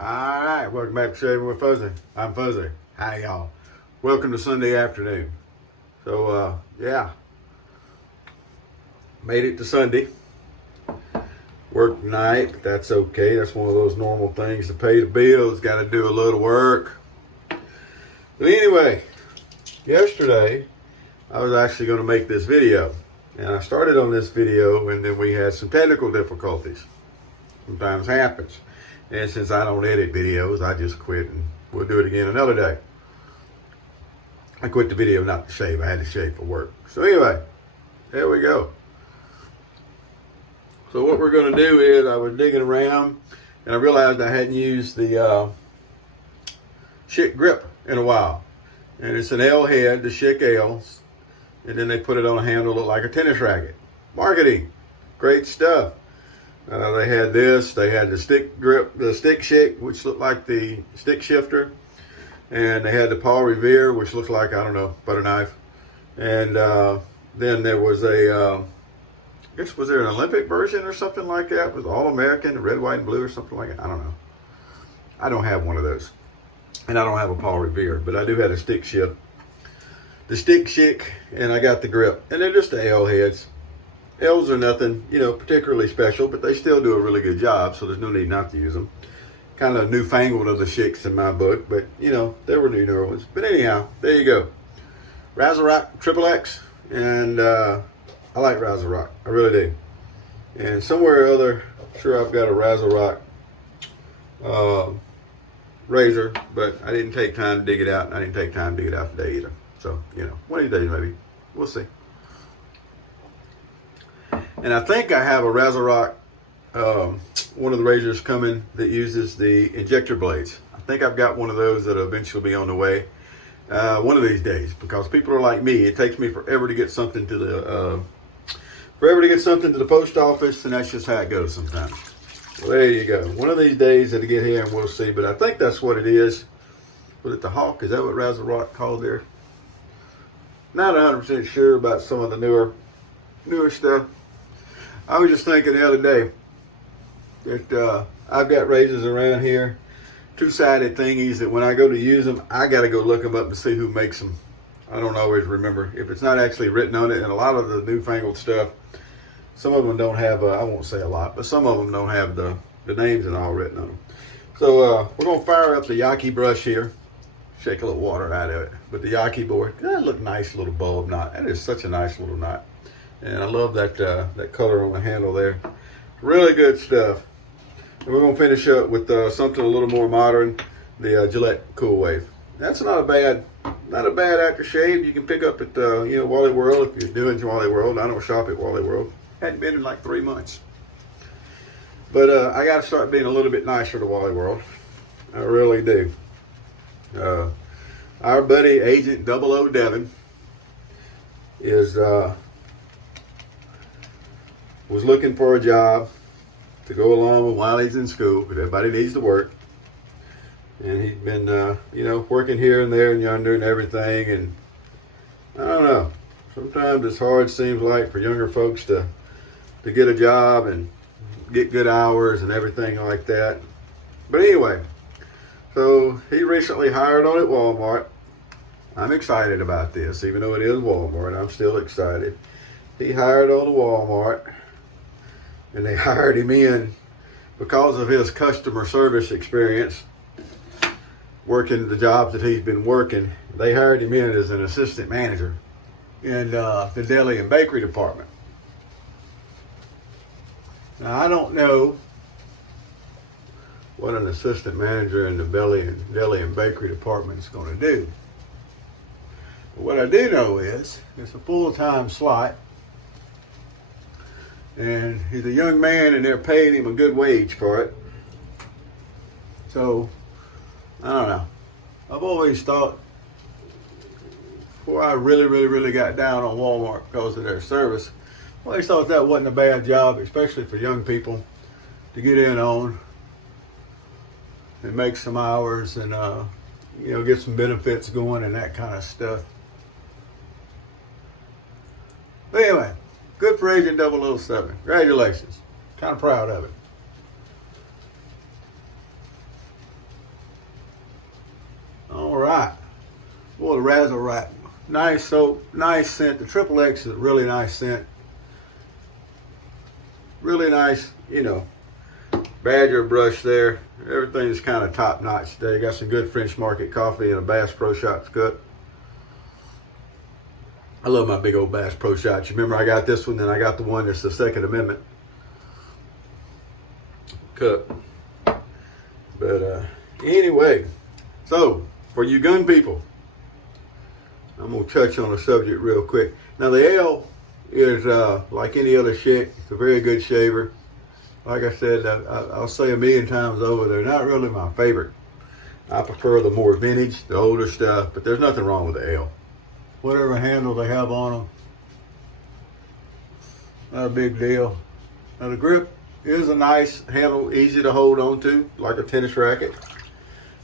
Alright, welcome back to Shaving with Fuzzy. I'm Fuzzy. Hi y'all. Welcome to Sunday afternoon. So, yeah. Made it to Sunday. Work tonight, but that's okay. That's one of those normal things to pay the bills. Got to do a little work. But anyway, yesterday, I was actually going to make this video. And I started on this video, and then we had some technical difficulties. Sometimes happens. And since I don't edit videos, I just quit, and we'll do it again another day. I quit the video not to shave. I had to shave for work. So anyway, there we go. So what we're going to do is, I was digging around, and I realized I hadn't used the Schick grip in a while. And it's an L head, the Schick L's. And then they put it on a handle that looked like a tennis racket. Marketing. Great stuff. They had this. They had the stick grip, the stick Schick, which looked like the stick shifter. And they had the Paul Revere, which looked like, I don't know, butter knife. And then there was a, I guess, was there an Olympic version or something like that? It was All-American, red, white, and blue or something like that. I don't know. I don't have one of those. And I don't have a Paul Revere, but I do have a stick shift. The stick Schick, and I got the grip. And they're just the L heads. L's are nothing, particularly special, but they still do a really good job, so there's no need not to use them. Kind of newfangled of the Schicks in my book, but, there were newer ones. But anyhow, there you go. RazoRock XXX, and I like RazoRock. I really do. And somewhere or other, I'm sure I've got a RazoRock razor, but I didn't take time to dig it out, and I didn't take time to dig it out today either. So, one of these days maybe. We'll see. And I think I have a RazoRock, one of the razors coming that uses the injector blades. I think I've got one of those that'll eventually be on the way one of these days, because people are like me. It takes me forever to get something to the post office, and that's just how it goes sometimes. Well, there you go. One of these days it'll get here and we'll see. But I think that's what it is. Was it the Hawk? Is that what RazoRock called there? Not 100% sure about some of the newer stuff. I was just thinking the other day that I've got razors around here, two-sided thingies, that when I go to use them, I got to go look them up to see who makes them. I don't always remember if it's not actually written on it. And a lot of the newfangled stuff, some of them don't have, I won't say a lot, but some of them don't have the names and all written on them. So we're going to fire up the Yaqui brush here. Shake a little water out of it. But the Yaqui board, that look nice little bulb knot. That is such a nice little knot. And I love that that color on the handle there. Really good stuff. And we're going to finish up with something a little more modern, the Gillette Cool Wave. That's not a bad aftershave. You can pick up at Wally World if you're doing Wally World. I don't shop at Wally World. Hadn't been in like 3 months. But I got to start being a little bit nicer to Wally World. I really do. Our buddy Agent 00 Devin was looking for a job to go along with while he's in school, because everybody needs to work. And he's been, working here and there and yonder and everything. And I don't know. Sometimes it's hard, seems like, for younger folks to get a job and get good hours and everything like that. But anyway, so he recently hired on at Walmart. I'm excited about this, even though it is Walmart. I'm still excited. He hired on to Walmart, and they hired him in because of his customer service experience working the jobs that he's been working. They hired him in as an assistant manager in the deli and bakery department. Now, I don't know what an assistant manager in the deli and bakery department is going to do. But what I do know is it's a full-time slot, and he's a young man, and they're paying him a good wage for it. So, I don't know. I've always thought, before I really got down on Walmart because of their service, I always thought that wasn't a bad job, especially for young people, to get in on and make some hours and, get some benefits going and that kind of stuff. But anyway, good for Agent 007. Congratulations. Kind of proud of it. of RazoRock. Nice soap, nice scent. The XXX is a really nice scent. Really nice, you know, Badger brush there. Everything's kind of top notch today. Got some good French Market coffee and a Bass Pro Shots cup. I love my big old Bass Pro Shots. You remember I got this one, then I got the one that's the Second Amendment cup. But anyway, so for you gun people, I'm going to touch on the subject real quick. Now the ale is like any other Schick. It's a very good shaver. Like I said, I'll say a million times over, they're not really my favorite. I prefer the more vintage, the older stuff, but there's nothing wrong with the ale. Whatever handle they have on them, not a big deal. Now the grip is a nice handle, easy to hold on to, like a tennis racket.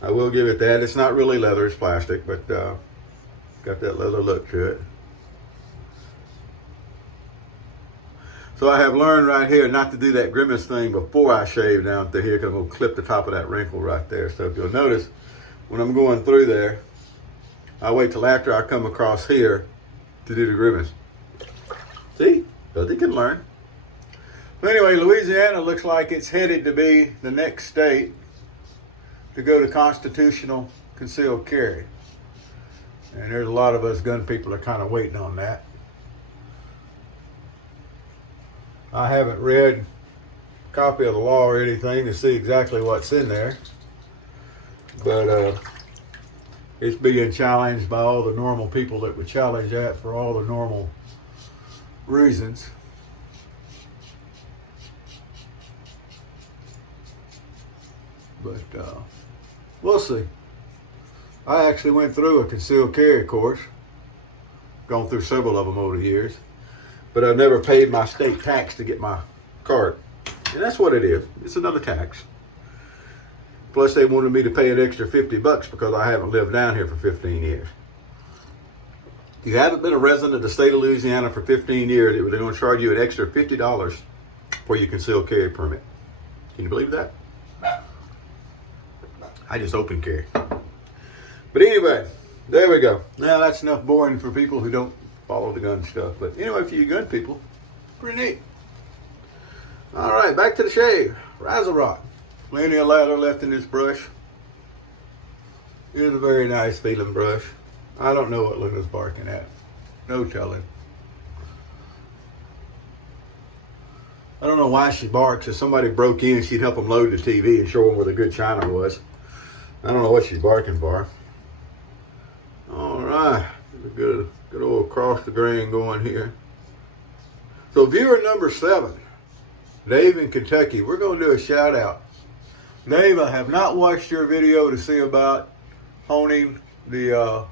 I will give it that. It's not really leather, it's plastic, but got that leather look to it. So I have learned right here not to do that grimace thing before I shave down through here, because I'm going to clip the top of that wrinkle right there. So if you'll notice, when I'm going through there, I wait till after I come across here to do the grimace. See? So they can learn. But anyway, Louisiana looks like it's headed to be the next state to go to constitutional concealed carry. And there's a lot of us gun people are kind of waiting on that. I haven't read a copy of the law or anything to see exactly what's in there. But it's being challenged by all the normal people that would challenge that for all the normal reasons. But we'll see. I actually went through a concealed carry course, gone through several of them over the years, but I've never paid my state tax to get my card. And that's what it is. It's another tax. Plus they wanted me to pay an extra $50 because I haven't lived down here for 15 years. If you haven't been a resident of the state of Louisiana for 15 years, they're going to charge you an extra $50 for your concealed carry permit. Can you believe that? I just open carry. But anyway, there we go. Now that's enough boring for people who don't follow the gun stuff. But anyway, for you gun people, pretty neat. All right, back to the shave. RazoRock. Plenty of lather left in this brush. It is a very nice feeling brush. I don't know what Luna's barking at. No telling. I don't know why she barks. If somebody broke in, she'd help them load the TV and show them where the good china was. I don't know what she's barking for. All right, good old cross the grain going here. So viewer number 7, Dave in Kentucky. We're going to do a shout out. Dave, I have not watched your video to see about honing the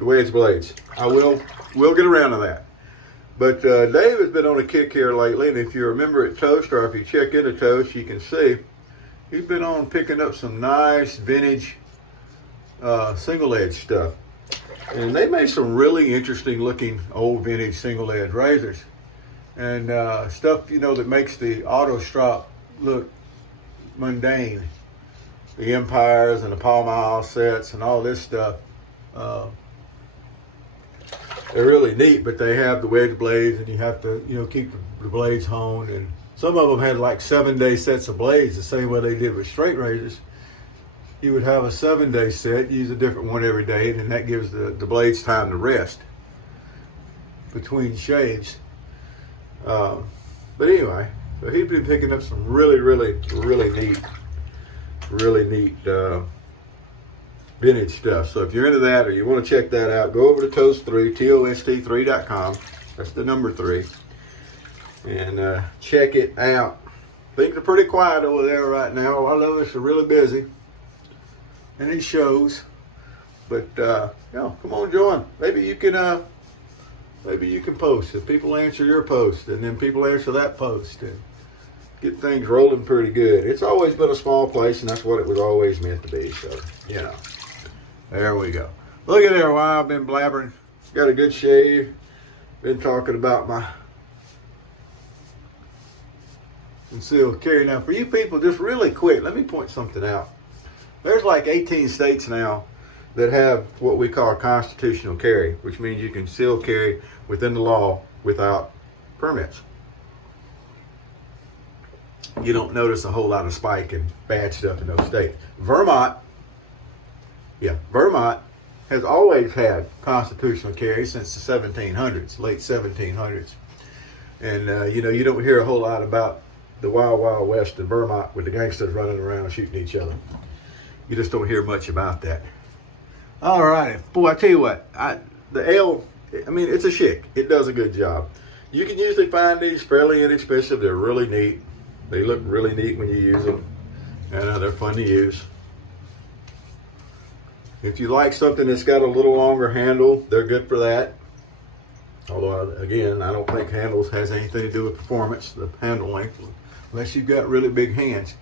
wedge blades. I will get around to that. But Dave has been on a kick here lately, and if you remember at Toast, or if you check into Toast, you can see he's been on picking up some nice vintage single edge stuff. And they made some really interesting looking old vintage single edge razors. And stuff, you know, that makes the auto strop look mundane. The Empires and the Palm Isle sets and all this stuff. They're really neat, but they have the wedge blades, and you have to, you know, keep the blades honed. And some of them had like 7-day sets of blades, the same way they did with straight razors. You would have a 7-day set, use a different one every day, and then that gives the blades time to rest between shaves. But anyway, so he's been picking up some really neat vintage stuff. So if you're into that or you want to check that out, go over to Toast3, TOST3.com. That's the number 3. And check it out. Things are pretty quiet over there right now. A lot of us are really busy. And it shows. But you know, come on, join. Maybe you can post. If people answer your post, and then people answer that post, and get things rolling pretty good. It's always been a small place, and that's what it was always meant to be. So, you know, there we go. Look at there, while I've been blabbering. Got a good shave. Been talking about my concealed carry. Now, for you people, just really quick, let me point something out. There's like 18 states now that have what we call constitutional carry, which means you can still carry within the law without permits. You don't notice a whole lot of spike and bad stuff in those states. Vermont has always had constitutional carry since the 1700s, late 1700s. And, you don't hear a whole lot about the wild, wild west in Vermont with the gangsters running around shooting each other. You just don't hear much about that. All right. Boy, I tell you what, the ale, it's a Schick. It does a good job. You can usually find these fairly inexpensive. They're really neat. They look really neat when you use them. And they're fun to use. If you like something that's got a little longer handle, they're good for that. Although, again, I don't think handles has anything to do with performance, the handle length, unless you've got really big hands.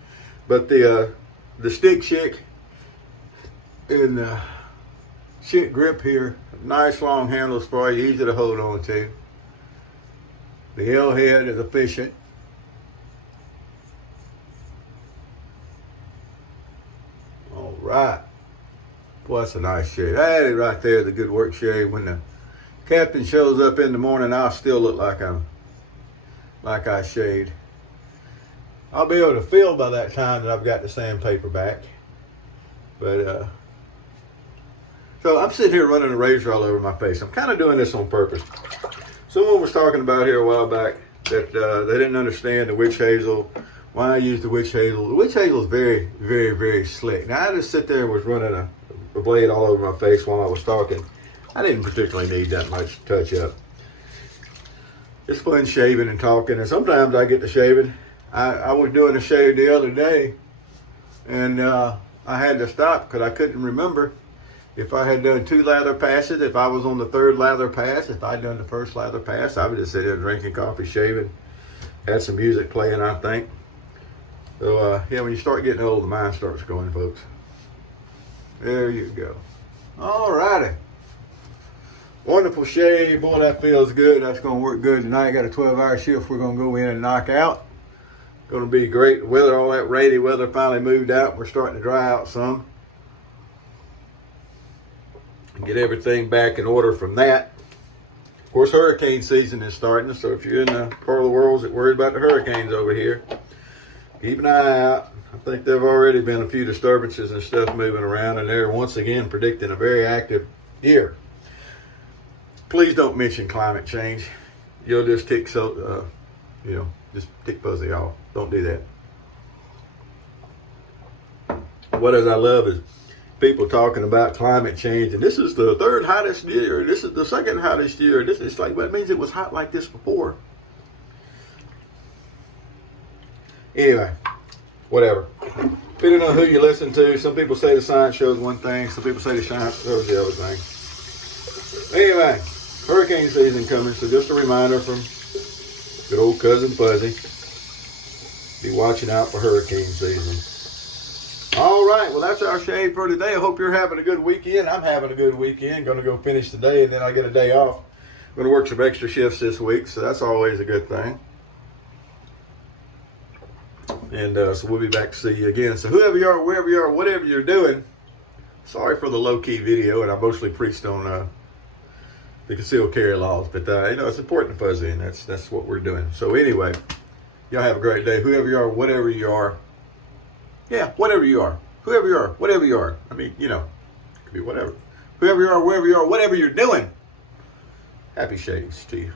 But the stick Schick and the Schick grip here, nice long handles for you, easy to hold on to. The L head is efficient. All right. Boy, that's a nice shade. That is right there, the good work shade. When the captain shows up in the morning, I'll still look like I shade. I'll be able to feel by that time that I've got the sandpaper back. But so I'm sitting here running a razor all over my face. I'm kind of doing this on purpose. Someone was talking about here a while back that they didn't understand the witch hazel. Why I use the witch hazel. The witch hazel is very, very, very slick. Now I just sit there and was running a blade all over my face while I was talking. I didn't particularly need that much touch up. It's fun shaving and talking, and sometimes I get to shaving. I was doing a shave the other day, and I had to stop because I couldn't remember if I had done 2 lather passes, if I was on the 3rd lather pass, if I'd done the 1st lather pass. I would just sit there drinking coffee, shaving, had some music playing, I think. So, when you start getting old, the mind starts going, folks. There you go. All righty. Wonderful shave. Boy, that feels good. That's going to work good tonight. Got a 12-hour shift we're going to go in and knock out. Going to be great. The weather, all that rainy weather finally moved out. We're starting to dry out some. Get everything back in order from that. Of course, hurricane season is starting. So if you're in the part of the world that's worried about the hurricanes over here, keep an eye out. I think there have already been a few disturbances and stuff moving around, and they're once again predicting a very active year. Please don't mention climate change. You'll just tick just tick Fuzzy off. Don't do that. What I love is people talking about climate change, and this is the 3rd hottest year. This is the 2nd hottest year. It's like, that means it was hot like this before. Anyway, whatever. Depending on who you listen to, some people say the science shows one thing, some people say the science shows the other thing. Anyway, hurricane season coming, so just a reminder from good old cousin Fuzzy. Be watching out for hurricane season. All right, well, that's our shave for today. I hope you're having a good weekend. I'm having a good weekend. Going to go finish the day, and then I get a day off. I'm going to work some extra shifts this week, so that's always a good thing. And so we'll be back to see you again. So whoever you are, wherever you are, whatever you're doing, sorry for the low-key video, and I mostly preached on the concealed carry laws. But, it's important to Fuzzy, and that's what we're doing. So anyway, y'all have a great day. Whoever you are, whatever you are. Yeah, whatever you are. Whoever you are, whatever you are. It could be whatever. Whoever you are, wherever you are, whatever you're doing. Happy shaves to you.